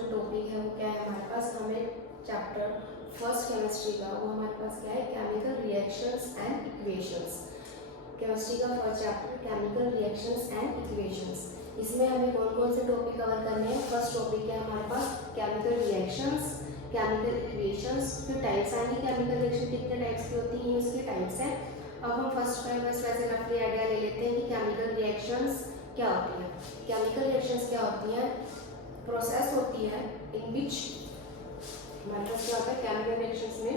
जो टॉपिक है वो क्या है हमारे पास, हमें चैप्टर फर्स्ट केमिस्ट्री का वो हमारे पास क्या है, chemical reactions and equations. Chemistry का first chapter chemical reactions and equations. इसमें हमें कौन कौन से टॉपिक कवर करने हैं। फर्स्ट टॉपिक है हमारे पास केमिकल रिएक्शंस, केमिकल इक्वेशंस, फिर टाइप्स आएंगे केमिकल रिएक्शन कितने टाइप्स की होती हैं, उसके टाइप्स हैं। अब हम फर्स्ट में बस वैसे रफली आइडिया ले लेते हैं कि केमिकल रिएक्शंस क्या होती है। केमिकल रिएक्शंस क्या होती हैं, प्रोसेस होती है इन विच हमारे पास क्या होता है केमिकल रिएक्शंस में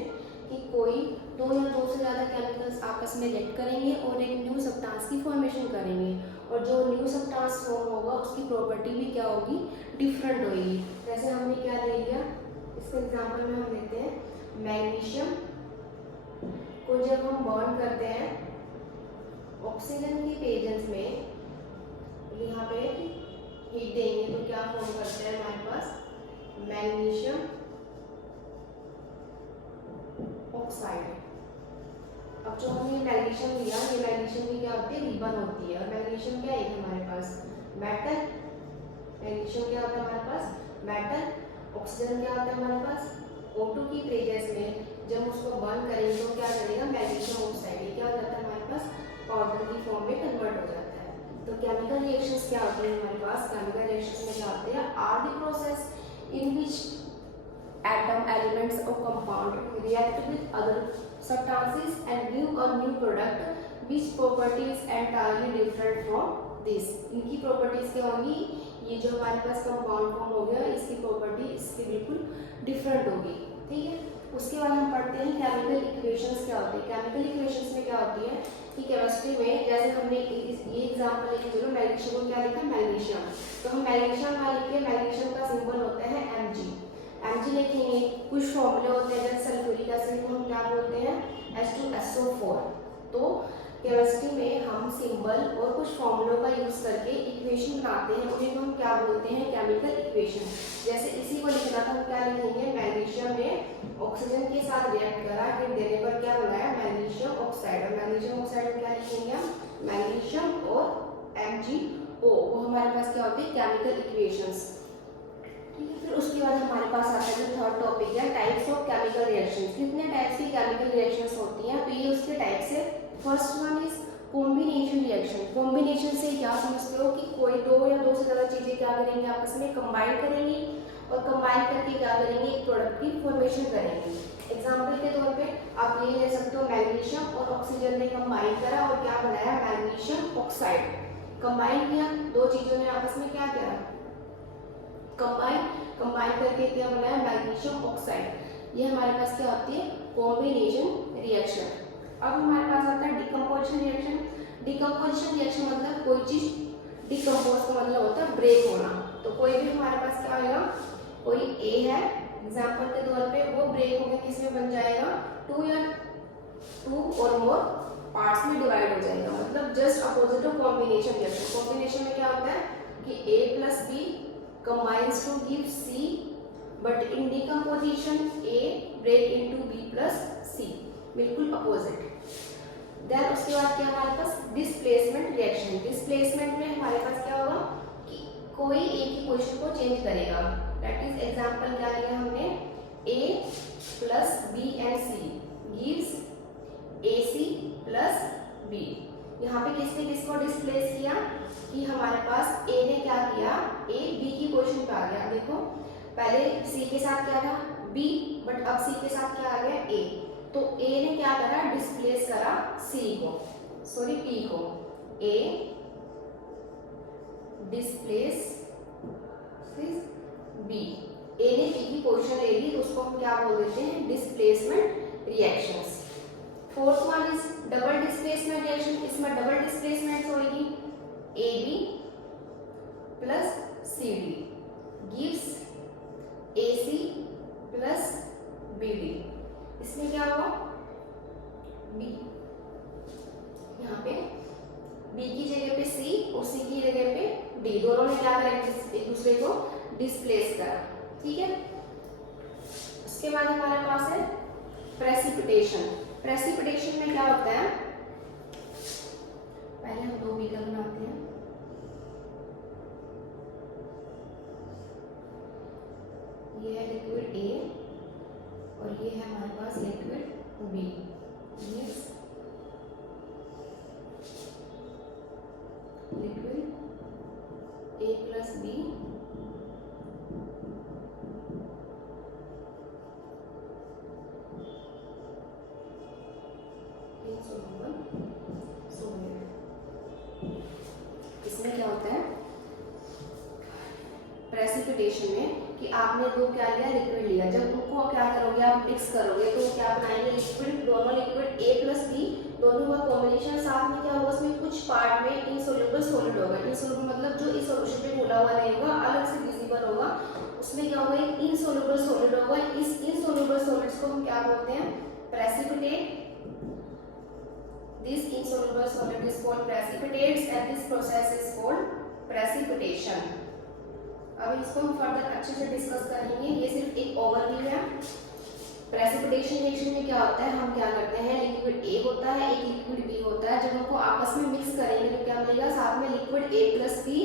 कि कोई दो या दो से ज़्यादा केमिकल्स आपस में रिएक्ट करेंगे और एक न्यू सब्सटेंस की फॉर्मेशन करेंगे, और जो न्यू सब्सटेंस फॉर्म होगा उसकी प्रॉपर्टी भी क्या होगी, डिफरेंट होगी। जैसे हमने क्या ले लिया, इसके एग्जांपल में हम लेते हैं मैग्नीशियम को जब हम बर्न करते हैं ऑक्सीजन के पेजेंस में, यहाँ पे हीट देंगे तो क्या फॉर्म करते हैं हमारे पास मैग्नीशियम ऑक्साइड। अब जो हमने मैग्नीशियम लिया, ये मैग्नीशियम की क्या होती है, रिबन होती है। और मैग्नीशियम क्या है हमारे पास मेटल, मैग्नीशियम क्या होता है हमारे पास मेटल। ऑक्सीजन क्या होता है हमारे पास O2 की प्रेजेंस में जब उसको बर्न करेंगे तो क्या करेगा मैग्नीशियम ऑक्साइड क्या हो जाता है हमारे पास पाउडर की फॉर्म में कन्वर्ट हो जाता है। तो केमिकल रिएक्शंस क्या होती है हमारे पास, केमिकल रिएक्शंस में क्या होते हैं, are the process in which atom elements or compound react with other substances and give a new product which property is entirely different from this। इनकी प्रॉपर्टीज क्या होगी, ये जो हमारे पास कंपाउंड फॉर्म हो गया इसकी प्रॉपर्टी इसकी बिल्कुल डिफरेंट होगी, ठीक है। उसके बाद हम पढ़ते हैं केमिकल इक्वेशंस क्या होती है। केमिकल इक्वेशंस में क्या होती है कि केमिस्ट्री में जैसे हमने ये एग्जांपल लेके चलो, मैग्नीशियम को क्या लिखा मैग्नीशियम, तो हम मैग्नीशियम का लिखे, मैग्नीशियम का सिंबल होता है Mg, Mg लिखेंगे। कुछ फॉर्मूले होते हैं जैसे सल्फ्यूरिक एसिड को हम क्या बोलते हैं H2SO4। तो केमिस्ट्री में हम सिंबल और कुछ फॉर्मूलों का यूज करके इक्वेशन बनाते हैं, उन्हें हम क्या बोलते हैं केमिकल इक्वेशन। जैसे इसी को लिखना था हम क्या लिखेंगे, मैग्नीशियम ने ऑक्सीजन के साथ रिएक्ट करा, हीट देने पर क्या बनाया मैग्नीशियम ऑक्साइड, और मैग्नीशियम ऑक्साइड में क्या लिखेंगे हम मैग्नीशियम और MgO, वो हमारे पास क्या होते हैं केमिकल इक्वेशंस, ठीक है। फिर उसके बाद हमारे पास आता है जो थर्ड टॉपिक है टाइप्स ऑफ केमिकल रिएक्शंस। कितने टाइप्स की केमिकल रिएक्शंस होती हैं, तो ये उसके टाइप्स है। First one is combination reaction. Combination से क्या समझते हो कि कोई दो या दो से ज़्यादा चीज़ें क्या करेंगे आपस में कंबाइन करेंगी, और कंबाइन करके क्या करेंगे एक प्रोडक्ट की फॉर्मेशन करेंगे। एग्जाम्पल के तौर पे आप ये ले सकते हो मैग्नीशियम और ऑक्सीजन ने कंबाइन करा और क्या बनाया मैग्नीशियम ऑक्साइड। कंबाइन किया, दो चीज़ों ने आपस में क्या किया कंबाइन करके क्या बनाया मैग्नीशियम ऑक्साइड। ये हमारे पास क्या होती है कॉम्बिनेशन रिएक्शन। अब हमारे पास आता है डिकम्पोजिशन रिएक्शन। डिकम्पोजिशन रिएक्शन मतलब कोई चीज डिकम्पोज का मतलब होता है ब्रेक होना। तो कोई भी हमारे पास क्या आएगा, कोई ए है एग्जांपल के तौर पे, वो ब्रेक होकर किस में बन जाएगा टू और मोर पार्ट्स में डिवाइड हो जाएगा, मतलब just opposite of combination reaction. Combination में क्या होता है कि A plus B combines to give C, but in decomposition A break into B plus C, बिल्कुल अपोजिट। देन उसके बाद क्या हमारे पास डिस्प्लेसमेंट रिएक्शन। डिस्प्लेसमेंट में हमारे पास क्या होगा कि कोई एक ही पोजीशन को चेंज करेगा, दैट इज एग्जांपल क्या लिया हमने A plus B and C gives AC plus B। यहाँ पे किसने किसको डिस्प्लेस किया कि हमारे पास A ने क्या किया, A B की पोजीशन पे आ गया। देखो पहले C के साथ क्या था B, बट अब C के साथ क्या आ गया A, तो A ने क्या करा डिस्प्लेस करा P को। A डिस्प्लेस B, A ने B की पोजीशन ले ली तो उसको हम क्या बोल देते हैं displacement reactions. Fourth one is double displacement reaction. इसमें डबल डिस्प्लेसमेंट होगी AB plus CD gives AC plus BD। इसमें क्या होगा B, यहाँ पे B की जगह पे C और C की जगह पे D, दोनों ने क्या करा एक दूसरे को डिस्प्लेस करा, ठीक है। उसके बाद हमारे पास है प्रेसिपिटेशन। प्रेसिपिटेशन में क्या होता है, पहले हम दो बीकर बनाते हैं। ये है लिक्विड ए और ये है हमारे पास liquid B. Mix liquid A plus B इसमें क्या होता है प्रेसिपिटेशन में कि आपने दो क्या लिया लिक्विड लिया, जब उनको क्या करोगे आप मिक्स करोगे तो क्या बनाएंगे लिक्विड, दोनों लिक्विड ए प्लस बी दोनों का कॉम्बिनेशन, साथ में क्या होगा उसमें कुछ पार्ट में इनसोल्यूबल सॉलिड होगा। इनसोल्यूबल मतलब जो इस सॉल्यूशन पे घुला हुआ रहेगा अलग से विजिबल होगा, उसमें क्या होगा एक इनसोल्यूबल सॉलिड होगा। इस इनसोल्यूबल सॉलिड्स को हम क्या बोलते हैं precipitate. This insoluble solid is called precipitates and this process is called precipitation. अब इसको हम फर्दर अच्छे से डिस्कस करेंगे, ये सिर्फ एक ओवरव्यू है। प्रेसिपिटेशन रिएक्शन में क्या होता है, हम क्या करते हैं लिक्विड ए होता है एक लिक्विड बी होता है, जब हमको आपस में मिक्स करेंगे तो क्या मिलेगा साथ में liquid A plus B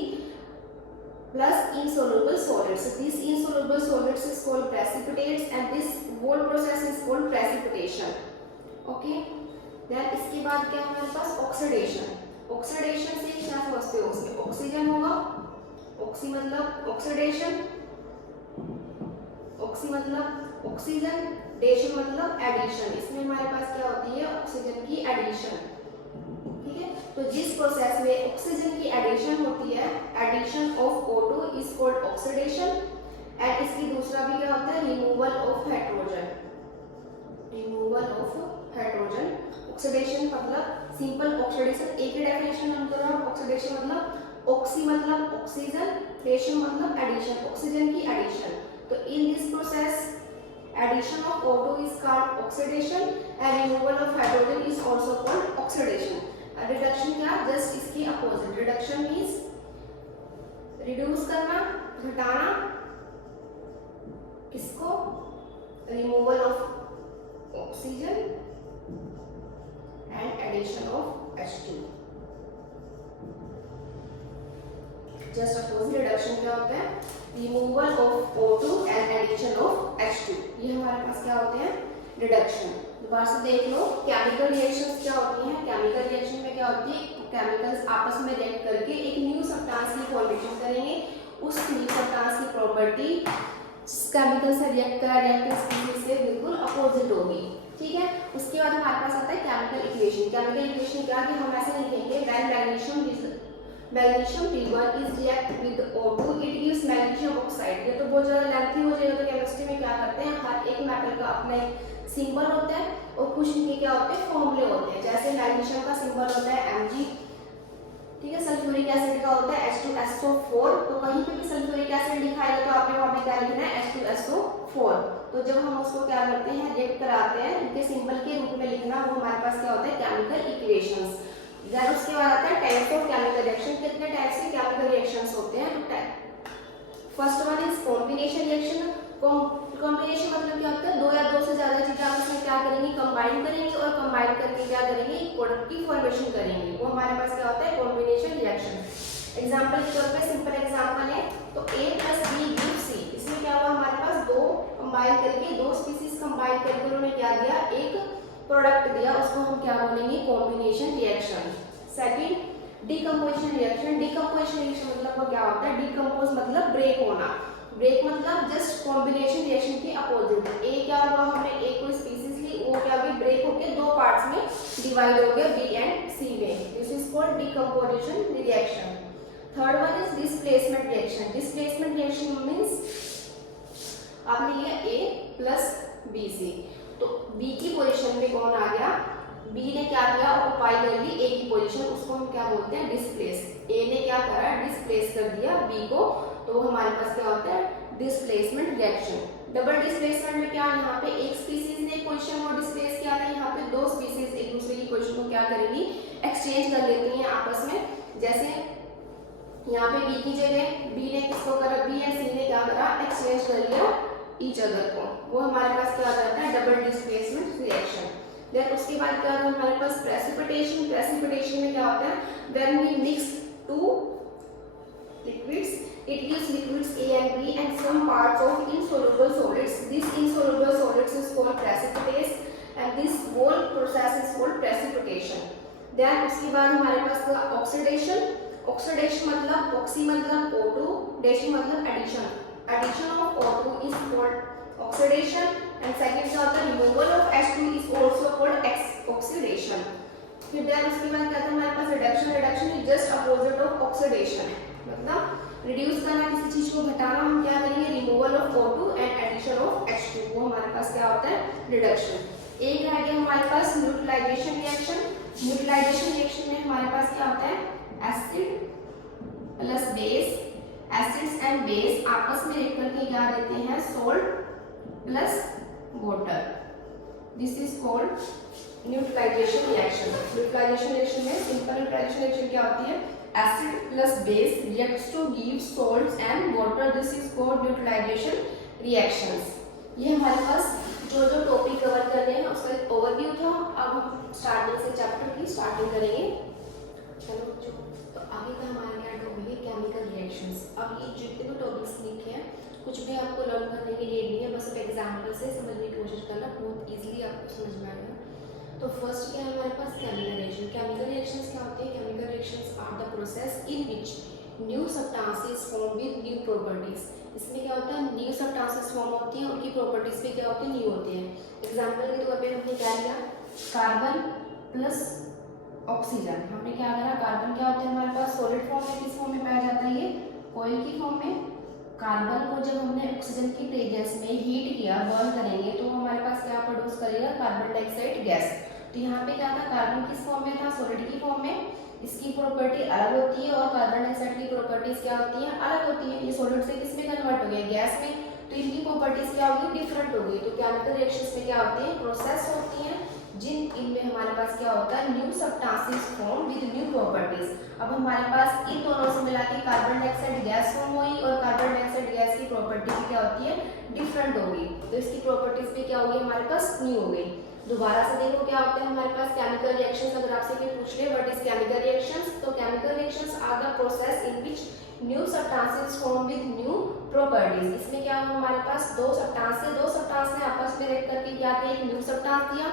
plus insoluble solids. This insoluble solids is called precipitates and this whole process is called precipitation. Okay. Then इसके बाद क्या है हमारे पास ऑक्सीडेशन। ऑक्सीडेशन से क्या समझते हो, उसमें ऑक्सीजन होगा, ऑक्सी मतलब ऑक्सीडेशन, ऑक्सी मतलब ऑक्सीजन, डेशन मतलब एडिशन। इसमें हमारे पास क्या होती है ऑक्सीजन की एडिशन। ठीक है, तो जिस प्रोसेस में ऑक्सीजन की एडिशन होती है, addition of O2 is called oxidation. And इसकी दूसरा भी क्या होता है removal of hydrogen, removal of hydrogen. Oxidation मतलब सिंपल ऑक्सीडेशन, एक ही डेफिनेशन हम कर रहे हैं। ऑक्सीडेशन मतलब ऑक्सी मतलब ऑक्सीजन, डेशन मतलब एडिशन, ऑक्सीजन की एडिशन। तो in this process addition of O2 is called oxidation and removal of hydrogen is also called oxidation. Reduction क्या जस्ट इसकी अपोजिट, रिडक्शन मींस रिड्यूस करना, घटाना, किसको removal of oxygen and addition of H2। just opposite reduction क्या होता है removal of O2 and addition of H2। ये हमारे पास क्या होते हैं रिडक्शन। दोबारा से देख लो केमिकल रिएक्शंस क्या होती हैं। केमिकल रिएक्शन में क्या होती है केमिकल्स आपस में रिएक्ट करके एक न्यू सब्सटेंस की फॉर्मेशन करेंगे, उस न्यू सब्सटेंस की प्रॉपर्टी केमिकल से रिएक्ट कर रिएक्टिव स्पीशीज से बिल्कुल अपोजिट होगी। ठीक है, उसके बाद हमारे पास आता है केमिकल इक्वेशन। केमिकल इक्वेशन क्या कि हम ऐसे लिखेंगे when magnesium P1 is react with O2 it gives magnesium oxide. ये तो बहुत ज्यादा लेंथी हो जाएगा, तो केमिस्ट्री में क्या करते हैं हर एक मेटल का अपना एक सिंबल होता है और कुछ इनके क्या होते हैं फॉर्मूले होते हैं। जैसे मैग्नीशियम का सिंबल होता है Mg, ठीक है, सल्फ्यूरिक एसिड का होता है H2SO4। तो कहीं पे भी सल्फ्यूरिक एसिड लिखाएगा तो आपने वहां पे क्या लिखना है H2SO4। तो जब हम उसको क्या करते हैं रिएक्ट कराते हैं उनके सिंबल के रूप में लिखना, वो हमारे पास क्या होता है केमिकल इक्वेशंस। देन उसके बाद आता है टाइप्स ऑफ केमिकल रिएक्शन। कितने टाइप्स के केमिकल रिएक्शंस होते हैं, first one is combination reaction. Combination मतलब क्या होता है दो या दो से ज्यादा चीजें आपस में क्या करेंगी कंबाइन करेंगे और कंबाइन करके क्या करेंगे एक प्रोडक्ट की फॉर्मेशन करेंगे, वो हमारे पास क्या होता है कॉम्बिनेशन रिएक्शन। एग्जांपल के तौर पे सिंपल एग्जांपल है तो A + B गिव्स C। इसमें क्या हुआ हमारे पास दो कंबाइन करके दो स्पीशीज कंबाइन करके उन्होंने क्या दिया एक प्रोडक्ट दिया, उसको हम क्या बोलेंगे combination reaction. Second decomposition reaction. Decomposition reaction मतलब वो क्या होता है डीकंपोज मतलब ब्रेक होना, ब्रेक मतलब जस्ट कॉम्बिनेशन रिएक्शन के अपोजिट। ए क्या हुआ हमने ए कोई स्पीशीज ली, वो क्या हुई ब्रेक होके दो पार्ट्स में डिवाइड हो गया बी एंड सी में, this is called decomposition reaction. Third one is displacement reaction. Displacement reaction means आपने लिया A + BC, तो B की पोजीशन में कौन आ गया, B ने क्या किया ऑक्युपाई कर ली A की पोजीशन, उसको हम क्या बोलते हैं डिस्प्लेस। A ने क्या करा डिस्प्लेस कर दिया B को, तो वो हमारे पास क्या होता है डिस्प्लेसमेंट रिएक्शन। डबल डिस्प्लेसमेंट में क्या यहाँ पे एक स्पीशीज ने पोजीशन को डिस्प्लेस किया था, यहाँ पे दो स्पीशीज एक दूसरे की पोजीशन को क्या करेंगी एक्सचेंज कर लेती हैं आपस में। जैसे यहाँ पे B की जगह B ने किसको करा B एंड C ने क्या करा एक्सचेंज कर लिया ईच अदर को, वो हमारे पास क्या आ जाता है डबल डिस्प्लेसमेंट रिएक्शन। देन उसके बाद क्या होता है हमारे पास प्रेसिपिटेशन। प्रेसिपिटेशन में क्या होता है when we mix two liquids it gives liquids A A and B and some parts of insoluble solids. This insoluble solids is called precipitates and this whole process is called precipitation. Then उसके बाद हमारे पास oxidation. Oxidation मतलब oxy मतलब O2, डेशन मतलब addition. Addition of O2 is called oxidation and second क्या होता है removal of H2 is also called oxidation. फिर then उसके बाद क्या था हमारे पास reduction. Reduction is just opposite of oxidation. मतलब रिड्यूस करना किसी चीज को घटाना हम क्या करेंगे removal of O2 and addition of H2 वो हमारे पास क्या होता है रिडक्शन. एक रह गया हमारे पास न्यूट्रलाइजेशन रिएक्शन. न्यूट्रलाइजेशन रिएक्शन में हमारे पास क्या होता है acid plus base. Acids and base आपस में रिएक्ट करके क्या देते हैं salt plus water. This is called neutralisation reaction. Neutralisation reaction में सिंपल न्यूट्रलाइजेशन रिएक्शन क्या होती है acid plus base reacts to give salts and water. This is called neutralisation reactions. ये हमारे पास जो जो टॉपिक कवर कर रहे हैं उसका एक ओवरव्यू था. अब हम स्टार्टिंग से चैप्टर की स्टार्टिंग करेंगे. चलो जो तो आगे का हमारा क्या टॉपिक है केमिकल रिएक्शंस. अब ये जितने भी टॉपिक्स लिखे हैं कुछ भी आपको लर्न करने की नीड नहीं है. बस अब एग्जाम्पल से समझने की कोशिश करना बहुत इजीली आपको समझ में आएगा. तो फर्स्ट क्या है हमारे पास केमिकल रिएक्शन. केमिकल रिएक्शंस क्या होते हैं. Chemical reactions are the process in which new substances form with new properties. इसमें क्या होता है न्यू सब्सटेंसेस फॉर्म होती हैं उनकी प्रॉपर्टीज भी क्या होती है न्यू होती हैं. एग्जांपल के तौर पे हमने क्या लिया कार्बन प्लस ऑक्सीजन. हमने क्या करा कार्बन क्या होता है हमारे पास सॉलिड फॉर्म में किस फॉर्म में पाया जाता है ये ऑयल की फॉर्म में. कार्बन को जब हमने ऑक्सीजन की प्रेजेंस में हीट किया बर्न करेंगे तो हमारे पास क्या प्रोड्यूस करेगा कार्बन डाइऑक्साइड गैस. तो यहाँ पे क्या था कार्बन किस फॉर्म में था सॉलिड की फॉर्म में. इसकी प्रॉपर्टी अलग होती है और कार्बन डाइऑक्साइड की प्रॉपर्टीज क्या होती हैं अलग होती हैं. ये सॉलिड से किस में कन्वर्ट हो गया गैस में. तो इनकी प्रॉपर्टीज क्या होगी डिफरेंट होगी. तो केमिकल रिएक्शंस में क्या होती है प्रोसेस होती हैं जिन इनमें हमारे पास क्या होता है new substances form with new properties. अब हमारे पास इन दोनों से मिला के कार्बन डाइऑक्साइड गैस फॉर्म हुई और कार्बन डाइऑक्साइड गैस की प्रॉपर्टी क्या होती है डिफरेंट होगी. तो इसकी प्रॉपर्टीज भी क्या होगी हमारे पास न्यू हो गई. दोबारा से देखो क्या होता है हमारे पास केमिकल रिएक्शंस. अगर आपसे कोई पूछ ले व्हाट इज केमिकल रिएक्शंस तो chemical reactions are the process in which new substances form with new properties. इसमें क्या हुआ हमारे पास दो सब्सटेंस ने आपस में रिएक्ट करके क्या किया एक न्यू सब्सटेंस दिया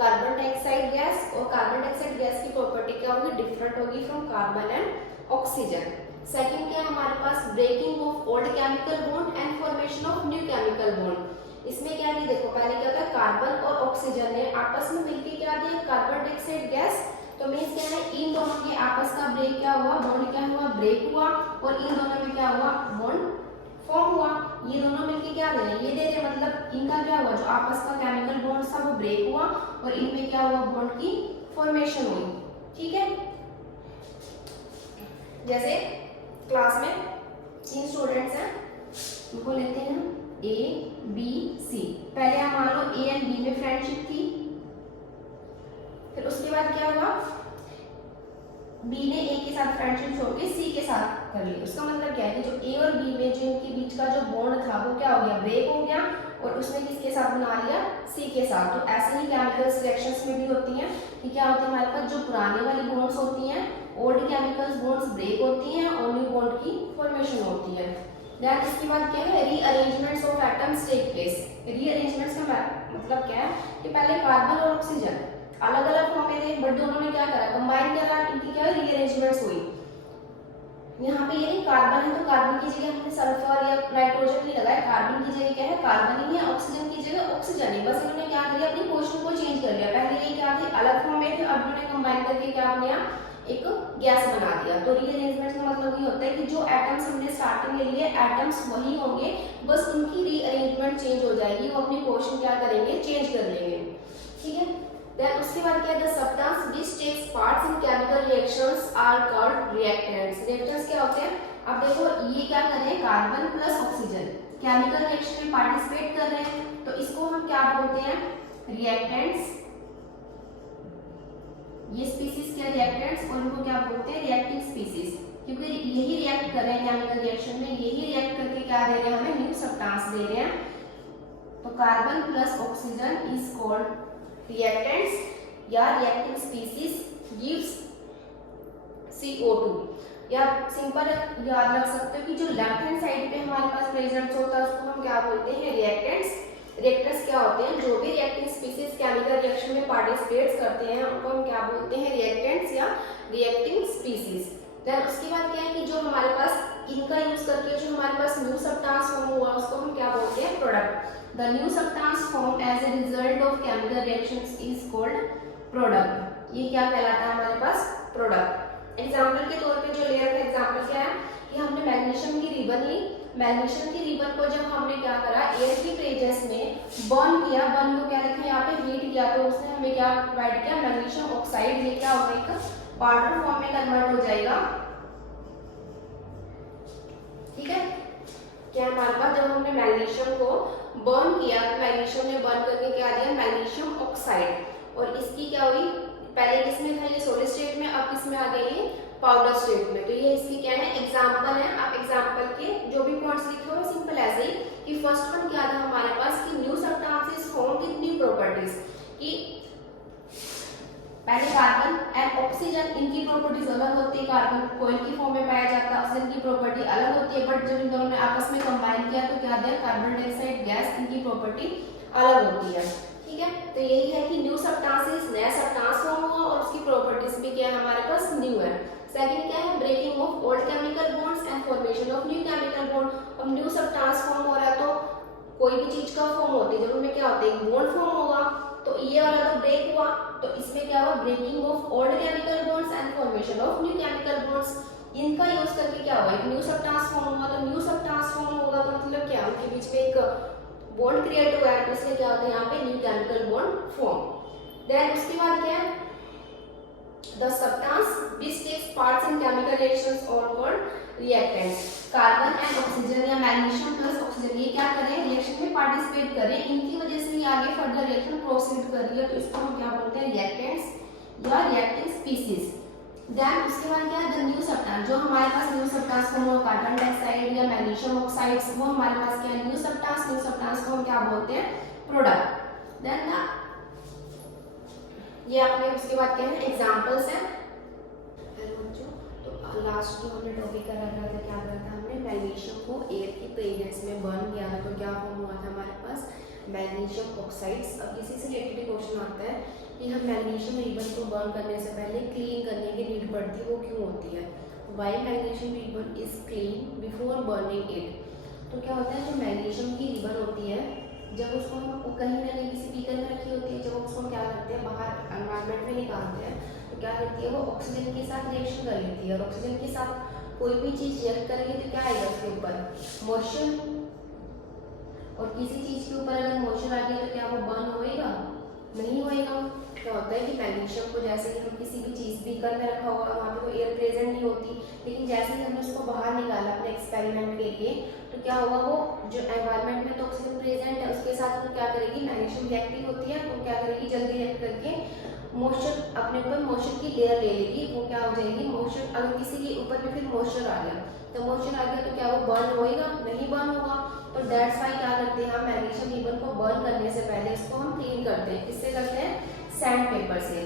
कार्बन डाइऑक्साइड गैस. और कार्बन डाइऑक्साइड गैस की प्रॉपर्टी क्या होगी डिफरेंट होगी from carbon and oxygen. Second क्या है हमारे पास breaking of old chemical bond and formation of new chemical bond. इसमें क्या है देखो पहले क्या होता है कार्बन और ऑक्सीजन ने आपस में मिलकर क्या दिया कार्बन डाइऑक्साइड गैस. तो मींस क्या है इन दोनों के आपस का ब्रेक क्या हुआ बॉन्ड क्या हुआ ब्रेक हुआ और इन दोनों में क्या हुआ बॉन्ड फॉर्म हुआ. ये दोनों मिलके क्या दे रहे हैं ये दे रहे मतलब इनका क्या हुआ जो आपस का केमिकल बॉन्ड था वो ब्रेक हुआ और इनमें क्या हुआ बॉन्ड की फॉर्मेशन हुई. ठीक है जैसे क्लास में 3 स्टूडेंट्स हैं उनको लेते हैं A B C. पहले आप मान लो A एंड B में फ्रेंडशिप थी. फिर उसके बाद क्या हुआ B ने A के साथ फ्रेंडशिप छोड़ के C के साथ कर ली. उसका मतलब क्या है कि जो A और B में जो इनके बीच का जो बॉन्ड था वो क्या हो गया ब्रेक हो गया और उसने किसके साथ बना लिया C के साथ. तो ऐसे ही केमिकल रिएक्शंस में भी होती हैं कि क्या होता है हमारे पास जो पुराने वाली बॉन्ड्स होती हैं ओल्ड केमिकल्स बॉन्ड्स ब्रेक होती हैं और न्यू बॉन्ड की फॉर्मेशन होती है. देन इसके बाद क्या है rearrangements of atoms take place. Rearrangements का मतलब क्या है कि पहले कार्बन और ऑक्सीजन अलग अलग फॉर्म में थे बट दोनों ने क्या करा कंबाइन करा इनकी क्या रीअरेंजमेंट्स हुई. यहाँ पे ये नहीं कार्बन है तो कार्बन की जगह हमने सल्फर या नाइट्रोजन नहीं लगाया. कार्बन की जगह क्या है कार्बन ही है ऑक्सीजन की जगह ऑक्सीजन है. बस इन्होंने क्या किया अपनी पोजीशन को चेंज कर लिया. पहले ये क्या थे अलग फॉर्म में थे अब इन्होंने कंबाइन करके क्या अपने एक गैस बना दिया. तो रीअरेंजमेंट का मतलब ये होता है कि जो एटम्स हमने स्टार्टिंग में लिए एटम्स वही होंगे बस उनकी रीअरेंजमेंट चेंज हो जाएगी. वो अपनी पोजीशन क्या करेंगे चेंज कर लेंगे. ठीक है देन उसके बाद क्या है the substance which takes parts in chemical reactions are called reactants. Reactants क्या होते हैं अब देखो ये क्या कर रहे हैं carbon plus oxygen chemical reaction में पार्टिसिपेट कर रहे हैं तो इसको हम क्या बोलते हैं रिएक्टेंट्स. ये स्पीसीज क्या रिएक्टेंट्स और इनको क्या बोलते हैं रिएक्टिंग स्पीसीज क्योंकि यही रिएक्ट कर रहे हैं केमिकल रिएक्शन में. यही रिएक्ट करके क्या दे रहे हैं हमें न्यू सब्सटेंस दे रहे हैं. तो carbon plus oxygen is called reactants या reacting species gives CO2. या सिंपल याद रख सकते हो कि जो लेफ्ट हैंड साइड पे हमारे पास प्रेजेंट होता है उसको हम क्या बोलते हैं, रिएक्टेंट्स। रिएक्टेंट्स क्या होते हैं, जो भी रिएक्टिंग स्पीसीज केमिकल रिएक्शन में पार्टिसिपेट करते हैं उनको हम क्या बोलते हैं, रिएक्टेंट्स या रिएक्टिंग स्पीसीज। देन उसके बाद क्या है कि जो हमारे पास इनका यूज करके जो हमारे पास न्यू सब्सटेंस फॉर्म हुआ उसको हम क्या बोलते हैं, product. The new substance form as a result of chemical reactions is called product. ये क्या कहलाता है हमारे पास, प्रोडक्ट। एग्जांपल के तौर पे जो लेयर का एग्जांपल क्या है कि हमने मैग्नीशियम की रिबन ली। मैग्नीशियम की रिबन को जब हमने क्या करा, एयर की प्रेजेंस में बर्न किया, बर्न को क्या लिखा यहाँ पे, हीट किया, तो उसने हमें क्या प्रोवाइड किया, मैग्नीशियम ऑक्साइड। ये क्या होगा, एक पाउडर फॉर्म में कन्वर्ट हो जाएगा। ठीक है, क्या हमारे पास जब हमने मैग्नीशियम को बर्न किया, मैग्नीशियम ने बर्न करके क्या दिया, मैग्नीशियम ऑक्साइड। और इसकी क्या हुई, पहले किसमें था ये, सॉलिड स्टेट में, अब किसमें आ गई ये, पाउडर स्टेट में। तो ये इसकी क्या है, एग्जांपल है। आप एग्जांपल के जो भी पॉइंट्स लिखे हो सिंपल ऐसे ही कि फर्स्ट वन क्या था हमारे पास कि new substance is formed with new properties, कि पहले कार्बन एंड ऑक्सीजन इनकी प्रॉपर्टीज अलग होती है। कार्बन कोयल की फॉर्म में पाया जाता है, ऑक्सीजन की प्रॉपर्टी अलग होती है, बट जब इन दोनों ने आपस में कंबाइन किया तो क्या दिया, कार्बन डाइऑक्साइड गैस, इनकी प्रॉपर्टी अलग होती है। ठीक है, तो यही है कि न्यू सब्सटेंस, नया सब्सटेंस फॉर्म हुआ और उसकी प्रॉपर्टीज भी क्या है हमारे पास, न्यू है। सेकंड क्या है, breaking of old chemical bonds and formation of new chemical bond. अब न्यू सब्सटेंस फॉर्म हो रहा है तो कोई भी चीज का फॉर्म होती है, जब उनमें क्या होता है, बॉन्ड फॉर्म होगा, तो ये वाला तो ब्रेक हुआ, तो इसमें क्या हुआ, breaking of old chemical bonds and formation of new chemical bonds. इनका यूज करके क्या हुआ, एक न्यू सब्सटेंस फॉर्म हुआ। तो न्यू सब्सटेंस फॉर्म होगा तो मतलब क्या, उनके बीच में एक बॉन्ड क्रिएट हुआ है, इसलिए क्या होता है यहाँ पे new chemical bond form. Then उसके बाद क्या है, the substance which takes parts in chemical reactions are called reactants। Carbon and oxygen या मैग्नीशियम प्लस ऑक्सीजन ये क्या करें, रिएक्शन में पार्टिसिपेट करें, इनकी वजह से ये आगे फर्दर रिएक्शन प्रोसीड कर रही है, तो इसको हम क्या बोलते हैं, रिएक्टेंट्स या रिएक्टिंग स्पीसीज। देन उसके बाद क्या है, द न्यू सब्सटेंस, जो हमारे पास न्यू सब्सटेंस फॉर्म हुआ, कार्बन डाइऑक्साइड या मैग्नीशियम ऑक्साइड्स, वो हमारे पास क्या है, न्यू सब्सटेंस। न्यू सब्सटेंस को हम क्या बोलते हैं, प्रोडक्ट। देन ये आपने उसके बाद क्या है, एग्जांपल्स हैं। तो लास्ट जो हमने टॉपिक करा था, क्या करा था हमने, मैग्नीशियम को एयर की प्रेजेंस में बर्न किया था, तो क्या फॉर्म हुआ था हमारे पास, मैग्नीशियम ऑक्साइड्स। अब इसी से रिलेटेड क्वेश्चन आता है कि हम मैग्नीशियम रिबन को बर्न करने से पहले क्लीन करने की नीड पड़ती है, वो क्यों होती है, why magnesium ribbon is clean before burning it. तो क्या होता है, जो मैग्नीशियम की रिबन होती है, जब उसको हम कहीं ना कहीं किसी बीकर में रखी होती है, जब उसको क्या करते हैं, बाहर एनवायरनमेंट में निकालते हैं, तो क्या करती है, वो ऑक्सीजन के साथ रिएक्शन कर लेती है, और ऑक्सीजन के साथ कोई भी चीज रिएक्ट करेगी तो क्या आएगा उसके ऊपर, मॉइस्चर। और किसी चीज के ऊपर अगर मॉइस्चर आ गया तो क्या वो बर्न होएगा, नहीं होएगा। क्या होता है कि मैग्नीशियम को जैसे ही हम किसी भी चीज बीकर में रखा होगा, वहाँ पे तो एयर प्रेजेंट नहीं होती, लेकिन जैसे ही हमने उसको बाहर निकाला अपने एक्सपेरिमेंट के लिए, तो क्या होगा, वो जो एनवायरनमेंट में तो ऑक्सीजन प्रेजेंट है, उसके साथ वो क्या करेगी, मैग्नीशियम रिएक्टिव होती है, वो क्या करेगी, जल्दी रिएक्ट करके मॉइस्चर अपने ऊपर मॉइस्चर की लेयर ले लेगी। वो क्या हो जाएगी, मॉइस्चर, अगर किसी के ऊपर भी फिर मॉइस्चर आ गया, तो मॉइस्चर आ गया तो क्या वो बर्न होएगा, नहीं बर्न होगा। तो दैट्स व्हाई क्या करते हैं हम, मैग्नीशियम रिबन को बर्न करने से पहले इसको हम क्लीन करते हैं। किससे करते हैं, सैंड पेपर से।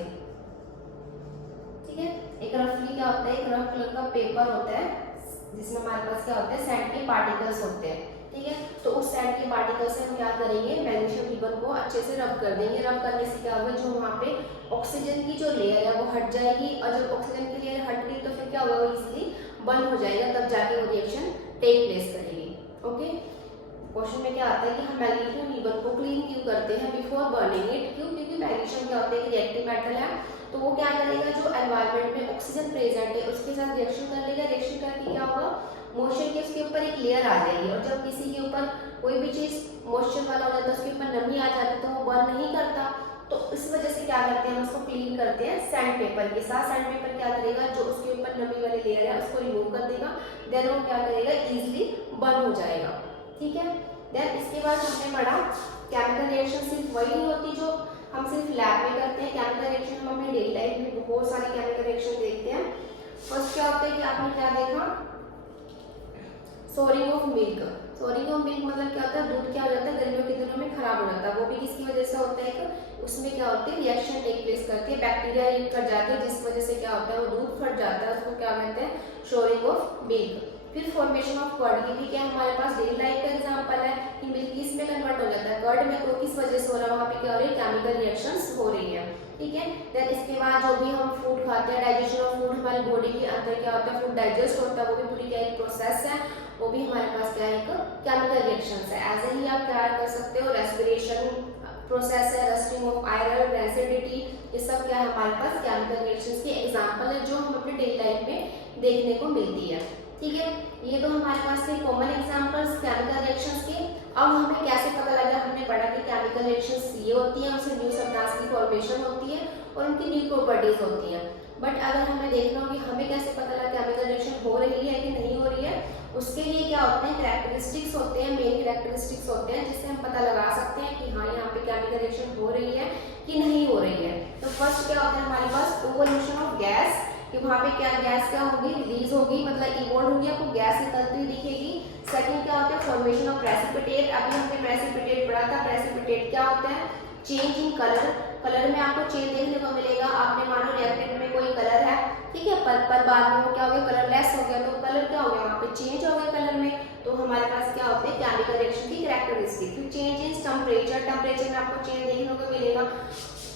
ठीक है, एक रफली क्या होता है, एक रफ कलर का पेपर होता है जिसमें हमारे पास क्या होता है, सैंड के पार्टिकल्स होते हैं। ठीक है, तो उस सैंड के पार्टिकल से हम क्या करेंगे, मैग्नीशियम रिबन को अच्छे से रब कर देंगे। रब करने से क्या होगा, जो वहाँ पे ऑक्सीजन की जो लेयर है वो हट जाएगी, और जब ऑक्सीजन की लेयर हट गई तो फिर क्या होगा, इजीली बर्न हो जाएगा, तब जाके वो रिएक्शन टेक प्लेस करेगी। ओके, क्वेश्चन में क्या आता है कि हम मैग्नीशियम रिबन को क्लीन क्यों करते हैं बिफोर बर्निंग इट, क्यों, क्योंकि मैग्नीशियम क्या होता है कि रिएक्टिव मेटल है, तो वो क्या करेगा, जो एनवायरनमेंट में ऑक्सीजन प्रेजेंट है उसके साथ रिएक्शन कर लेगा। रिएक्शन करके क्या होगा, मॉइस्चर की उसके ऊपर एक लेयर आ जाएगी, और जब किसी के ऊपर कोई भी चीज मॉइस्चर वाला हो जाता है, उसके ऊपर नमी आ जाती है, तो वो बर्न नहीं करता। तो इस वजह से क्या करते हैं, हम उसको क्लीन करते हैं सैंड पेपर के साथ। सैंड पेपर क्या करेगा, जो उसके ऊपर नमी वाली लेयर है उसको रिमूव कर देगा, देन वो क्या करेगा, इजिली बर्न हो जाएगा। ठीक है, देन इसके बाद हमने पढ़ा केमिकल रिएक्शन सिर्फ वही नहीं होती जो हम सिर्फ लैब में करते हैं। केमिकल रिएक्शन हम अपने डेली लाइफ में बहुत सारे केमिकल रिएक्शन देखते हैं। फर्स्ट क्या होता है कि आपने क्या देखा, souring of milk. Souring of milk मतलब क्या होता है, दूध क्या हो जाता है गर्मियों के दिनों में खराब हो जाता है, वो भी किसकी वजह से होता है, उसमें क्या होती है रिएक्शन टेक प्लेस करती है, बैक्टीरिया रिएक्ट कर जाते हैं, जिस वजह से क्या होता है वो दूध फट जाता है, उसको क्या कहते हैं, सोरिंग ऑफ मिल्क। फिर फॉर्मेशन ऑफ कर्ड, ये भी क्या हमारे पास डेली लाइफ का एग्जांपल है कि मिल्क किसमें कन्वर्ट हो जाता है, कर्ड में, तो किस वजह से हो रहा है, वहाँ पे क्या हो रही है, केमिकल रिएक्शंस हो रही है, ठीक है। देन इसके बाद जो भी हम फूड खाते हैं, डाइजेशन ऑफ फूड, हमारी बॉडी के अंदर क्या होता है, फूड डाइजेस्ट होता है, वो भी पूरी क्या एक प्रोसेस है, वो भी हमारे पास क्या है, एक केमिकल रिएक्शंस है। ऐसे ही आप क्या कर सकते हो, रेस्पिरेशन प्रोसेस है, रस्टिंग ऑफ आयरन, एसिडिटी, ये सब क्या है हमारे पास केमिकल रिएक्शंस के एग्जांपल है जो हम अपने डेली लाइफ में देखने को मिलती है, ठीक है। ये तो हमारे पास थे कॉमन एग्जांपल्स केमिकल रिएक्शंस के। अब हमें कैसे पता लगा, हमने पढ़ा कि केमिकल रिएक्शंस ये होती हैं, उससे न्यू सब्सटेंस की फॉर्मेशन होती है और उनकी न्यू प्रॉपर्टीज होती हैं। बट अगर हमें देखना हो कि हमें कैसे पता लगा केमिकल रिएक्शन हो रही है कि नहीं हो रही है, उसके लिए क्या होते हैं, कैरेक्टरिस्टिक्स होते हैं, मेन कैरेक्टरिस्टिक्स होते हैं जिससे हम पता लगा सकते हैं कि हाँ यहाँ पे केमिकल रिएक्शन हो रही है कि नहीं हो रही है। तो फर्स्ट क्या होता है हमारे पास, इवोल्यूशन ऑफ गैस, कि वहाँ पे क्या गैस क्या होगी, रिलीज होगी, मतलब इवोल्व होगी, आपको गैस निकलती हुई दिखेगी। सेकंड क्या होता है, फॉर्मेशन ऑफ प्रेसिपिटेट, अभी हमने प्रेसिपिटेट पढ़ा था, प्रेसिपिटेट क्या होता है, चेंज इन कलर, कलर में आपको चेंज देखने को मिलेगा। आपने मानो रिएक्टेंट में कोई कलर है, ठीक है, पर बाद में वो क्या हो गया, कलरलेस हो गया, तो कलर क्या हो गया, वहाँ पे चेंज हो गया कलर में, तो हमारे पास क्या होते हैं केमिकल रिएक्शन की कैरेक्टरिस्टिक। फिर चेंज इन टेम्परेचर, टेम्परेचर में आपको चेंज देखने को मिलेगा।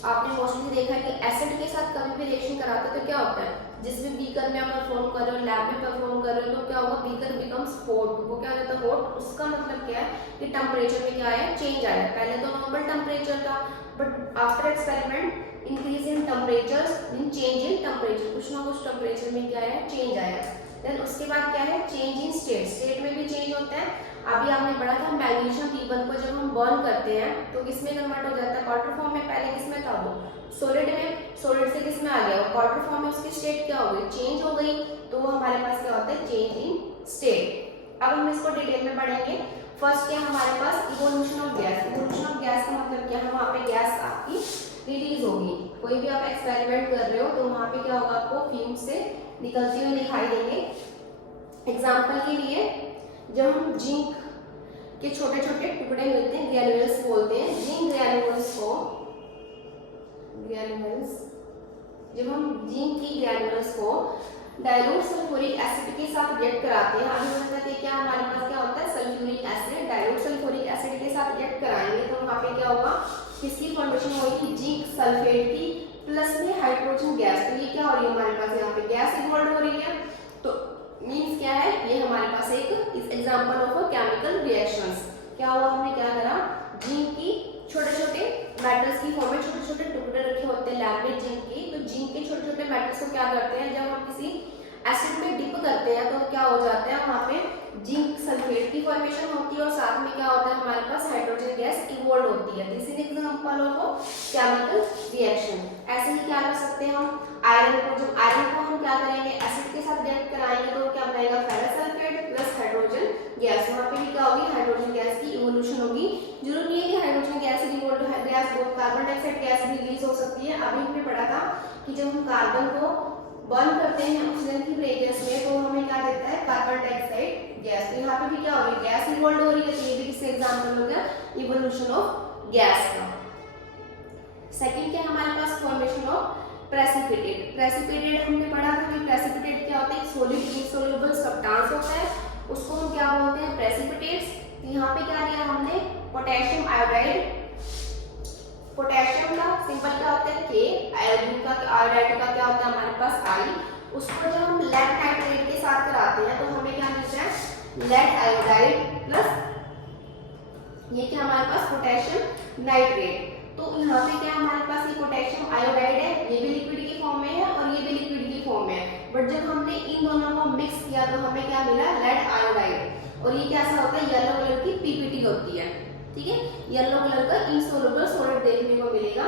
आपने मोस्टली देखा है कि एसिड के साथ कभी भी रिएक्शन कराते हैं तो क्या होता है, जिस भी बीकर में आप परफॉर्म कर रहे हो, लैब में परफॉर्म कर रहे हो, तो क्या होगा, बीकर बिकम्स हॉट, वो क्या हो जाता है हॉट। उसका मतलब क्या है कि टेम्परेचर में क्या आया, चेंज आया। पहले तो नॉर्मल टेम्परेचर था, but after experiment increase in temperature mean change in temperature, कुछ ना कुछ टेम्परेचर में क्या है, चेंज आया। देन उसके बाद क्या है, चेंज इन स्टेट, स्टेट में भी चेंज होता है। अभी आपने पढ़ा था मैग्नीशियम पीपल को जब हम बर्न करते हैं तो किसमें कन्वर्ट हो जाता है, पाउडर फॉर्म में, पहले किसमें था वो, सॉलिड में, सॉलिड से किसमें आ गया, पाउडर फॉर्म में, उसकी स्टेट क्या हो गई, चेंज हो गई, तो हमारे पास क्या होता है, चेंज इन स्टेट। अब हम इसको डिटेल में पढ़ेंगे। फर्स्ट क्या हमारे पास, evolution of gas. Evolution of gas का मतलब क्या है, वहाँ पे गैस आपकी रिलीज होगी, कोई भी आप एक्सपेरिमेंट कर रहे हो तो वहाँ पे क्या होगा, आपको फ्यूम से निकलते हुए दिखाई देंगे। एग्जाम्पल के लिए जब हम जिंक के छोटे छोटे टुकड़े मिलते हैं, ग्रैन्युल्स बोलते हैं, जिंक ग्रैन्युल्स को, ग्रैन्युल्स, जब हम जिंक की ग्रैन्युल्स को डाइल्यूट सल्फ्यूरिक एसिड के साथ रिएक्ट कराते हैं, अभी हम कहते हैं क्या हमारे पास क्या होता है, sulphuric acid, dilute sulphuric acid के साथ रिएक्ट कराएंगे तो वहाँ पे क्या होगा, किसकी फॉर्मेशन होगी, जिंक सल्फेट की, प्लस में हाइड्रोजन गैस। तो ये क्या हो रही है हमारे पास, यहाँ पे गैस इन्वॉल्व हो रही है, तो मीन्स क्या है, ये हमारे पास एक एग्जांपल ऑफ केमिकल रिएक्शंस। क्या हुआ, हमने क्या करा, जिंक की छोटे छोटे मेटल्स की फॉर्म में छोटे छोटे टुकड़े रखे होते हैं लैब में जिंक की, तो जिंक के छोटे छोटे मेटल्स को क्या करते हैं, जब हम किसी एसिड में डिप करते हैं तो क्या हो जाता है, वहाँ पे जिंक सल्फेट की फॉर्मेशन होती है और साथ में क्या होता है हमारे पास हाइड्रोजन गैस इवॉल्व होती है। This is example of chemical reaction. ऐसे ही क्या कर सकते हैं हम, आयरन को, जब आयरन को हम क्या करेंगे, एसिड के साथ रिएक्ट कराएंगे तो क्या बनेगा, ferrous sulphate plus hydrogen gas, वहाँ पे भी क्या होगी, हाइड्रोजन गैस की इवोल्यूशन होगी। जरूरी नहीं है कि हाइड्रोजन गैस इवॉल्व गैस, बहुत कार्बन डाइऑक्साइड गैस भी रिलीज हो सकती है। अभी हमने पढ़ा था कि जब हम कार्बन को बर्न करते हैं ऑक्सीजन की प्रेजेंस में तो हमें क्या देता है, कार्बन डाइऑक्साइड गैस। तो यहाँ पे भी क्या हो रही है, गैस इवॉल्व हो रही है, तो ये भी किससे एग्जांपल हो गया, इवोल्यूशन ऑफ गैस का। सेकंड क्या हमारे पास, फॉर्मेशन ऑफ प्रेसिपिटेट। प्रेसिपिटेट हमने पढ़ा था कि प्रेसिपिटेट क्या होता है, सॉलिड इनसॉल्युबल सब्सटेंस होता है, उसको हम क्या बोलते हैं, प्रेसिपिटेट्स। यहाँ पे क्या लिया हमने, पोटेशियम आयोडाइड, पोटेशियम का सिंपल क्या होता है के, आयोडीन का, आयोडाइड का क्या होता है हमारे पास आई। उसको जब हम लेड नाइट्रेट के साथ कराते हैं तो हमें क्या मिलता है, लेड आयोडाइड प्लस ये क्या हमारे पास पोटेशियम नाइट्रेट। तो यहाँ पे क्या हमारे पास ये पोटेशियम आयोडाइड है, ये भी लिक्विड की फॉर्म में है और ये भी लिक्विड की फॉर्म में है, बट जब हमने इन दोनों को मिक्स किया तो हमें क्या मिला, लेड आयोडाइड। और ये कैसा होता है, येलो कलर की पीपीटी होती है, ठीक है, येलो कलर का इनसॉल्युबल सॉलिड देखने को मिलेगा।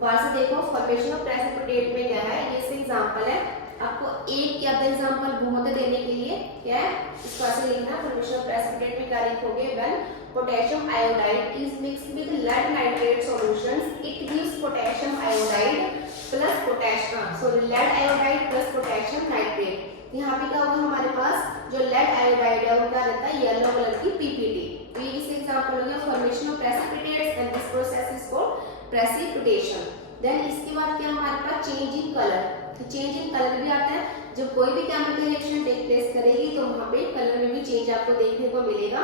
बाहर से देखो फॉर्मेशन ऑफ प्रेसिपिटेट में क्या है, ये से एग्जांपल है, आपको एक या दो एग्जांपल बहुत देने के लिए क्या है, इसको ऐसे लिखना, फॉर्मेशन ऑफ प्रेसिपिटेट में क्या लिखोगे, when potassium iodide is mixed with lead nitrate solutions it gives potassium iodide plus potassium, sorry, lead iodide plus potassium nitrate। यहाँ पे क्या होगा हमारे पास जो लेड आयोडाइड है वो क्या रहता है येलो कलर की पीपीटी। तो ये इस एग्जांपल हो गया formation of precipitates and this process is called precipitation. Then इसके बाद क्या हमारे पास चेंज इन कलर। तो चेंज इन कलर भी आता है, जब कोई भी केमिकल रिएक्शन टेक प्लेस करेगी तो वहाँ पे कलर में भी चेंज आपको देखने को मिलेगा।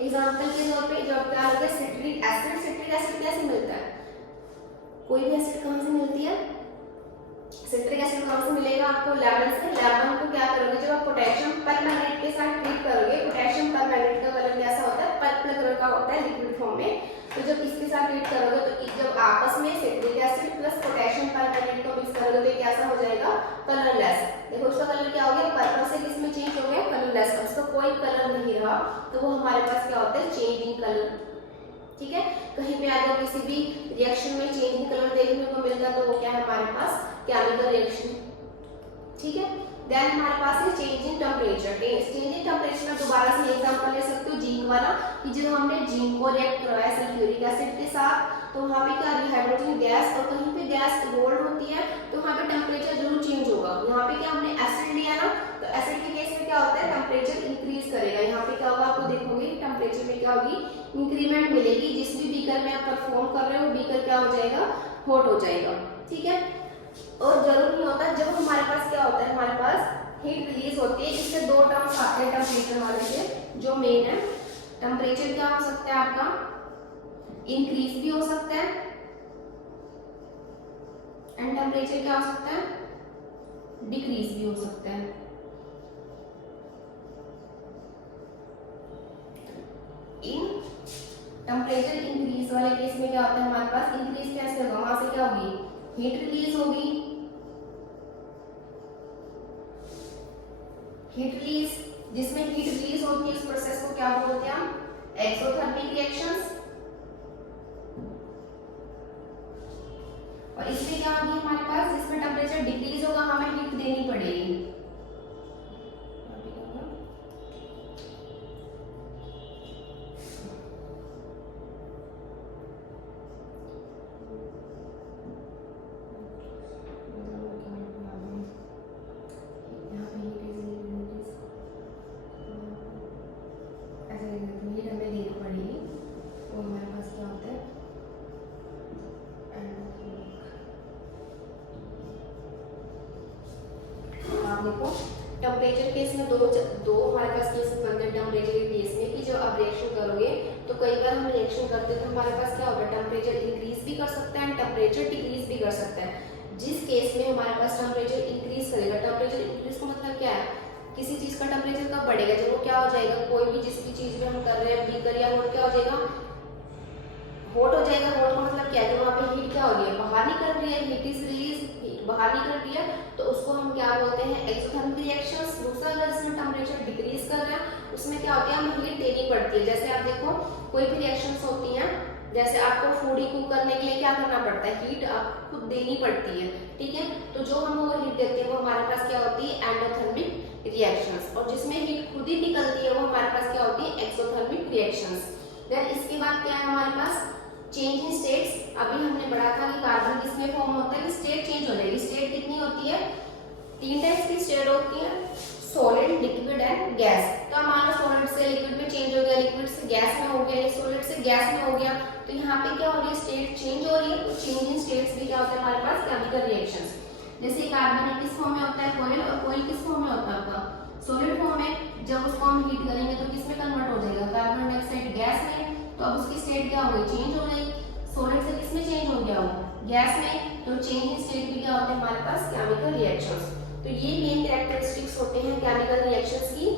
एग्जांपल के तौर पे जब क्या होता है सिट्रिक एसिड, सिट्रिक एसिड कैसे मिलता है, कोई भी एसिड कहाँ से मिलती है, सिट्रिक एसिड कहाँ से मिलेगा आपको, लेमन से। लेमन को क्या करोगे जब आप पोटेशियम परमैंगनेट के साथ ट्रीट करोगे, पोटेशियम परमैंगनेट का कलर कैसा होता है पर्पल कलर का होता है लिक्विड फॉर्म में। तो जब इसके साथ ट्रीट करोगे तो जब आपस में citric acid plus potassium permanganate को मिक्स करोगे तो कैसा हो जाएगा कलरलेस। देखो उसका कलर क्या हो गया पर्पल से किसमें चेंज हो गया कलरलेस, उसका कोई कलर नहीं रहा, तो वो हमारे पास क्या होता है चेंज इन कलर। ठीक है, कहीं पे अगर किसी भी रिएक्शन में चेंज इन कलर देखने को मिलता तो वो क्या है हमारे पास केमिकल रिएक्शन। ठीक है, देन हमारे पास है change in temperature. Change in temperature में दोबारा से एग्जांपल ले सकते हो जिंक वाला, कि जब हमने जिंक को रिएक्ट करवाया सल्फ्यूरिक एसिड के साथ तो वहाँ पे क्या हाइड्रोजन गैस और कहीं पे गैस इवॉल्व होती है तो वहाँ पे टेम्परेचर जरूर चेंज होगा। यहाँ पे क्या हमने एसिड लिया ना, तो एसिड के केस में क्या होता है टेम्परेचर इंक्रीज करेगा। यहाँ पे क्या होगा आपको देखोगे टेम्परेचर में क्या होगी इंक्रीमेंट मिलेगी, जिस भी बीकर में आप परफॉर्म कर रहे हो बीकर क्या हो जाएगा हॉट हो जाएगा। ठीक है, और जरूर नहीं होता, जब हमारे पास क्या होता है हमारे पास हीट रिलीज होती है, इससे दो टर्म्स आते हैं टेम्परेचर वाले से जो मेन है। टेम्परेचर क्या हो सकता है आपका इंक्रीज भी हो सकता है एंड टेम्परेचर क्या हो सकता है डिक्रीज भी हो सकता है। इन टेम्परेचर इंक्रीज वाले केस में क्या होता है हमारे पास इंक्रीज कैसे होगा, वहां से क्या होगी हीट रिलीज होगी। हीट रिलीज, जिसमें हीट रिलीज होती है इस प्रोसेस को क्या बोलते हैं हम एक्सोथर्मिक रिएक्शंस। और इसमें क्या होगी हमारे पास जिसमें टेम्परेचर डिक्रीज होगा हमें हीट देनी पड़ेगी। देखो टेम्परेचर केस में दो हमारे पास केस बनते हैं टेम्परेचर के केस में कि जब आप रिएक्शन करोगे तो कई बार हम रिएक्शन करते हैं तो हमारे पास क्या होगा टेम्परेचर इंक्रीज भी कर सकता है एंड टेम्परेचर डिक्रीज भी कर सकता है। जिस केस में हमारे पास टेम्परेचर इंक्रीज करेगा, टेम्परेचर इंक्रीज का मतलब क्या है किसी चीज का टेम्परेचर कब बढ़ेगा जब वो क्या हो जाएगा कोई भी जिस भी चीज में हम कर रहे हैं बीकर या हॉट क्या हो जाएगा हॉट हो जाएगा। हॉट का मतलब क्या है जब वहाँ पे हीट क्या हो रही है बाहर निकल रही है, हीट इज रिलीज, हीट बाहर निकल रही है तो उसको हम क्या बोलते हैं एक्सोथर्मिक रिएक्शंस। दूसरा अगर इसमें टेम्परेचर डिक्रीज कर रहे हैं उसमें क्या होता है हमें हीट देनी पड़ती है। जैसे आप देखो कोई भी रिएक्शंस होती हैं, जैसे आपको फूड ही कुक करने के लिए क्या करना पड़ता है हीट आपको खुद देनी पड़ती है। ठीक है, तो जो हम वो हीट देते हैं वो हमारे पास क्या होती है एंडोथर्मिक रिएक्शंस, और जिसमें हीट खुद ही निकलती है वो हमारे पास क्या होती है एक्सोथर्मिक रिएक्शंस। देन इसके बाद क्या है हमारे पास चेंज इन स्टेट्स। अभी हमने पढ़ा था कि कार्बन किसमें फॉर्म होता है कि स्टेट चेंज हो जाएगी। स्टेट कितनी होती है तीन टाइप्स की स्टेट होती है सॉलिड लिक्विड एंड गैस। तो हमारा सॉलिड से लिक्विड में चेंज हो गया, लिक्विड से गैस में हो गया, सॉलिड से गैस में हो गया, तो यहाँ पे क्या हो रही है स्टेट चेंज हो रही है। तो चेंज इन स्टेट्स भी क्या होता है हमारे पास केमिकल रिएक्शंस। जैसे कार्बन किस फॉर्म में होता है कोयल, और कोयल किस फॉर्म में होता है आपका सॉलिड फॉर्म में। जब उसको हम हीट करेंगे तो किसमें कन्वर्ट हो जाएगा कार्बन डाइऑक्साइड गैस में, तो अब उसकी स्टेट क्या हो गई चेंज हो गई। सॉलिड से किसमें चेंज हो गया वो गैस में, तो चेंज इन स्टेट भी क्या होते हैं हमारे पास केमिकल रिएक्शंस। तो ये मेन कैरेक्टरिस्टिक्स होते हैं केमिकल रिएक्शंस की।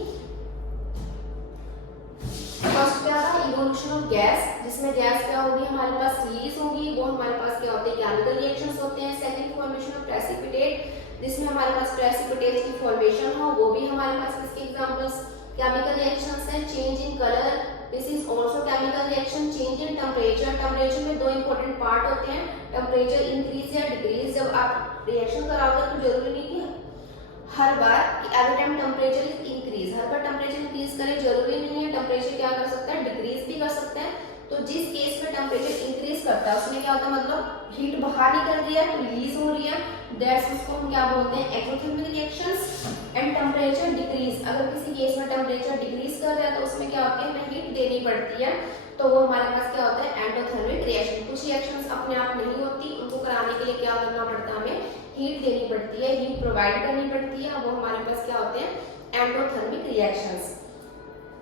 फर्स्ट क्या था इवोल्यूशन ऑफ गैस, जिसमें गैस क्या होगी हमारे पास रिलीज होगी, वो हमारे पास क्या होते हैं केमिकल रिएक्शंस होते हैं। सेकंड फॉर्मेशन ऑफ प्रेसिपिटेट, जिसमें हमारे पास प्रेसिपिटेट की फॉर्मेशन हो, वो भी हमारे पास किसके एग्जांपल्स केमिकल रिएक्शंस हैं। Change in colour, this is also chemical reaction. Change in temperature, temperature में दो इंपॉर्टेंट पार्ट होते हैं टेम्परेचर इंक्रीज या डिक्रीज। जब आप रिएक्शन कराओगे तो जरूरी नहीं कि हर बार every time temperature is increase, हर बार टेम्परेचर इंक्रीज करें जरूरी नहीं है, टेम्परेचर क्या कर सकता है डिक्रीज भी कर सकते हैं। तो जिस केस में टेम्परेचर इंक्रीज करता है उसमें क्या होता है मतलब हीट बाहर निकल रही है तो रिलीज हो रही है, दैट्स उसको हम क्या बोलते हैं exothermic reactions. And temperature decrease, अगर किसी केस में टेम्परेचर डिक्रीज कर रहा है तो उसमें क्या होता है हमें हीट देनी पड़ती है, तो वो हमारे पास क्या होता है एंडोथर्मिक रिएक्शन। कुछ रिएक्शंस अपने आप नहीं होती, उनको कराने के लिए क्या करना पड़ता है हमें हीट देनी पड़ती है, हीट प्रोवाइड करनी पड़ती है, वो हमारे पास क्या होते हैं एंडोथर्मिक रिएक्शंस।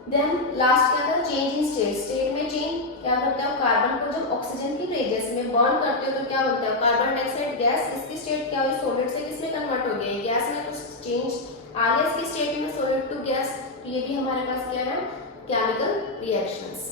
देन लास्ट क्या था चेंज इन स्टेट, स्टेट में चेंज क्या करता है कार्बन को जब ऑक्सीजन की प्रेजेंस में बर्न करते हो तो क्या बनता है कार्बन डाइऑक्साइड गैस, इसकी स्टेट क्या हुई सॉलिड से किसमें कन्वर्ट हो गया गैस में, कुछ चेंज आ गया इसकी स्टेट में सॉलिड टू गैस, तो ये भी हमारे पास क्या है केमिकल रिएक्शंस।